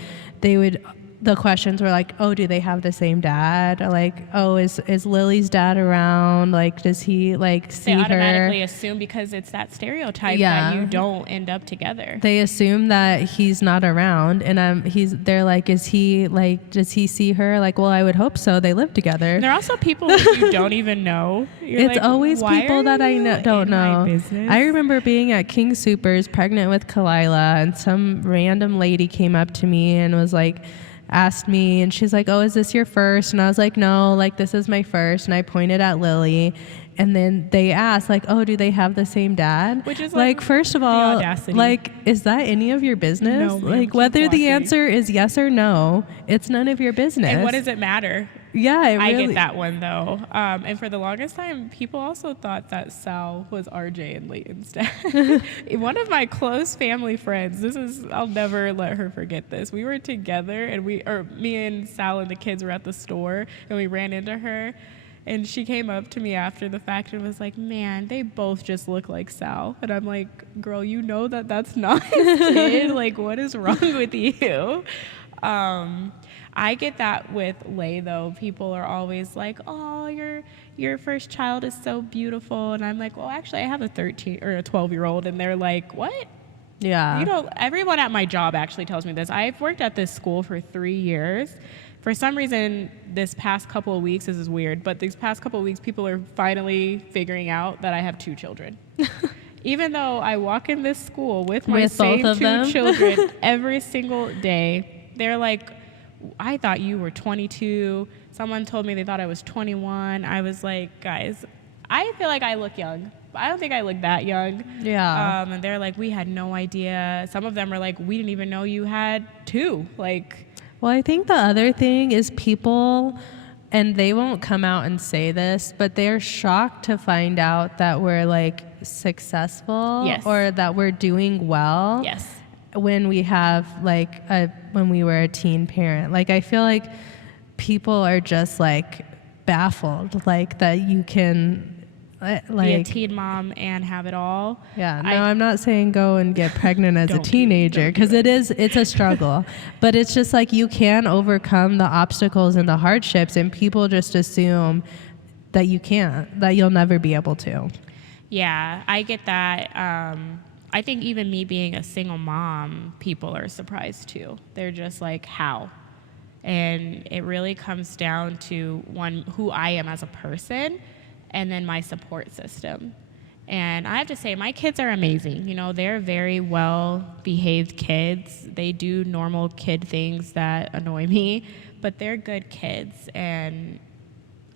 the questions were like, oh, do they have the same dad? Or like, oh, is Lily's dad around? Like, does he see her? They automatically assume, because it's that stereotype that you don't end up together. They assume that he's not around, and they're like, does he see her? Like, well, I would hope so. They live together. And there are also people that you don't even know. It's always people that I don't know. I remember being at King Soopers pregnant with Kalila, and some random lady came up to me and was like, asked me, and she's like, oh, is this your first? And I was like, no, like, this is my first. And I pointed at Lily, and then they asked, like, oh, do they have the same dad? Which is like first of all, like, is that any of your business? No, like, whether the answer is yes or no, it's none of your business. And what does it matter? Yeah, I get that one though. And for the longest time, people also thought that Sal was RJ and Leighton's dad. One of my close family friends, I'll never let her forget this. We were together, and me and Sal and the kids were at the store, and we ran into her. And she came up to me after the fact and was like, man, they both just look like Sal. And I'm like, girl, you know that's not his kid. Like, what is wrong with you? I get that with Lay, though. People are always like, oh, your first child is so beautiful. And I'm like, well, actually, I have a 13 or a 12-year-old. And they're like, what? Yeah. Everyone at my job actually tells me this. I've worked at this school for 3 years. For some reason, this past couple of weeks, this is weird, but these past couple of weeks, people are finally figuring out that I have 2 children. Even though I walk in this school with my same 2 children every single day, they're like, I thought you were 22. Someone told me they thought I was 21. I was like, guys, I feel like I look young. I don't think I look that young. Yeah. And they're like, we had no idea. Some of them were like, we didn't even know you had 2. Like, Well, I think the other thing is people, and they won't come out and say this, but they're shocked to find out that we're like successful Yes. or that we're doing well. yes. When we have like when we were a teen parent. Like I feel like people are just like baffled, like that you can like Be a teen mom and have it all. Yeah, no, I'm not saying go and get pregnant as a teenager, because it's a struggle. But it's just like you can overcome the obstacles and the hardships, and people just assume that you can't, that you'll never be able to. Yeah, I get that. I think even me being a single mom, people are surprised too. They're just like, how? And it really comes down to who I am as a person, and then my support system. And I have to say, my kids are amazing. You know, they're very well-behaved kids. They do normal kid things that annoy me, but they're good kids. And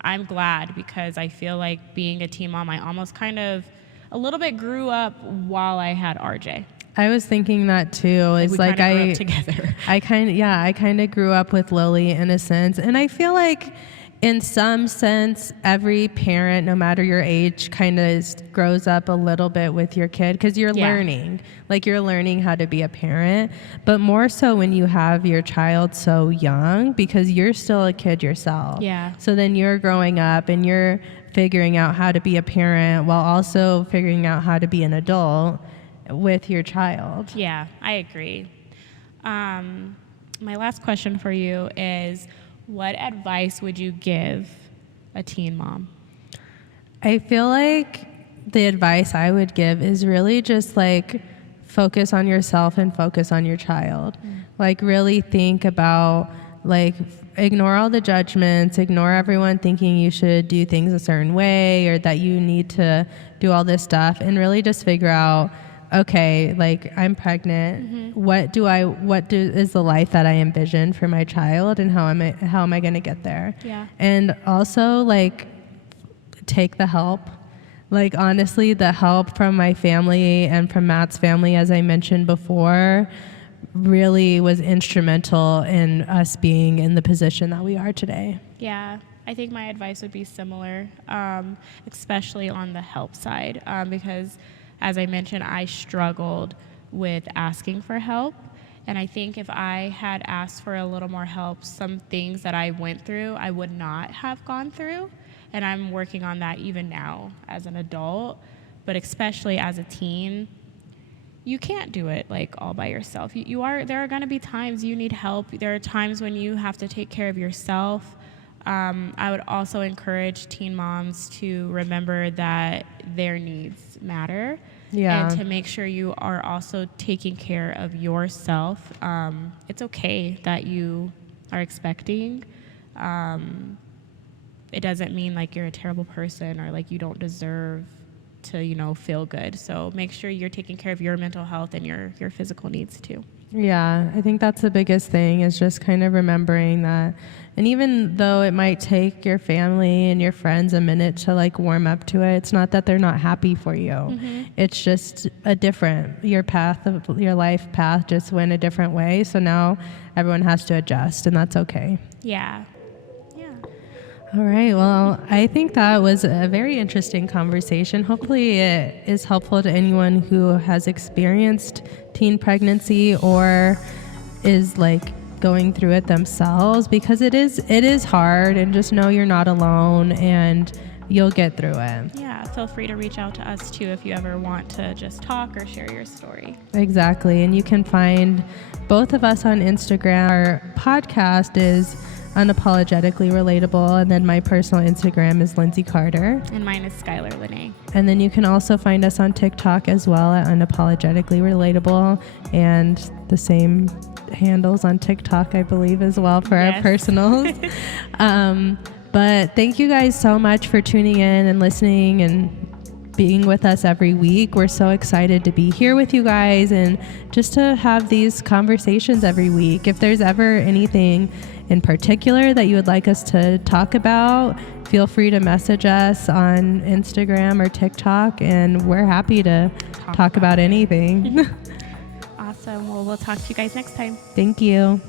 I'm glad, because I feel like being a teen mom, I almost kind of a little bit grew up while I had RJ. I was thinking that too. It's we like grew up together. I kind of grew up with Lily in a sense, and I feel like in some sense every parent, no matter your age, kind of grows up a little bit with your kid, because you're learning how to be a parent, but more so when you have your child so young, because you're still a kid yourself. Yeah. So then you're growing up and you're figuring out how to be a parent while also figuring out how to be an adult with your child. Yeah, I agree. My last question for you is, what advice would you give a teen mom? I feel like the advice I would give is really just like focus on yourself and focus on your child. Like really think about, like, ignore all the judgments, ignore everyone thinking you should do things a certain way or that you need to do all this stuff, and really just figure out, okay, like I'm pregnant. What is the life that I envision for my child, and how am I going to get there? Yeah. And also, like, take the help. Like, honestly, the help from my family and from Matt's family, as I mentioned before, really was instrumental in us being in the position that we are today. Yeah, I think my advice would be similar, especially on the help side, because as I mentioned, I struggled with asking for help. And I think if I had asked for a little more help, some things that I went through, I would not have gone through. And I'm working on that even now as an adult, but especially as a teen. You can't do it like all by yourself. There are going to be times you need help. There are times when you have to take care of yourself. I would also encourage teen moms to remember that their needs matter. Yeah. And to make sure you are also taking care of yourself. It's okay that you are expecting. It doesn't mean like you're a terrible person or like you don't deserve to, feel good. So make sure you're taking care of your mental health and your physical needs too. Yeah, I think that's the biggest thing, is just kind of remembering that. And even though it might take your family and your friends a minute to like warm up to it, it's not that they're not happy for you. It's just your life path just went a different way. So now everyone has to adjust, and that's okay. Yeah. All right. Well, I think that was a very interesting conversation. Hopefully it is helpful to anyone who has experienced teen pregnancy or is like going through it themselves, because it is hard, and just know you're not alone and you'll get through it. Yeah. Feel free to reach out to us too if you ever want to just talk or share your story. Exactly. And you can find both of us on Instagram. Our podcast is Unapologetically Relatable, and then my personal Instagram is Lindsay Carter. And mine is Skylar Lene. And then you can also find us on TikTok as well at Unapologetically Relatable, and the same handles on TikTok, I believe, as well for our personals. But thank you guys so much for tuning in and listening, and being with us every week. We're so excited to be here with you guys and just to have these conversations every week. If there's ever anything in particular that you would like us to talk about, feel free to message us on Instagram or TikTok, and we're happy to talk about anything. Awesome. Well, we'll talk to you guys next time. Thank you.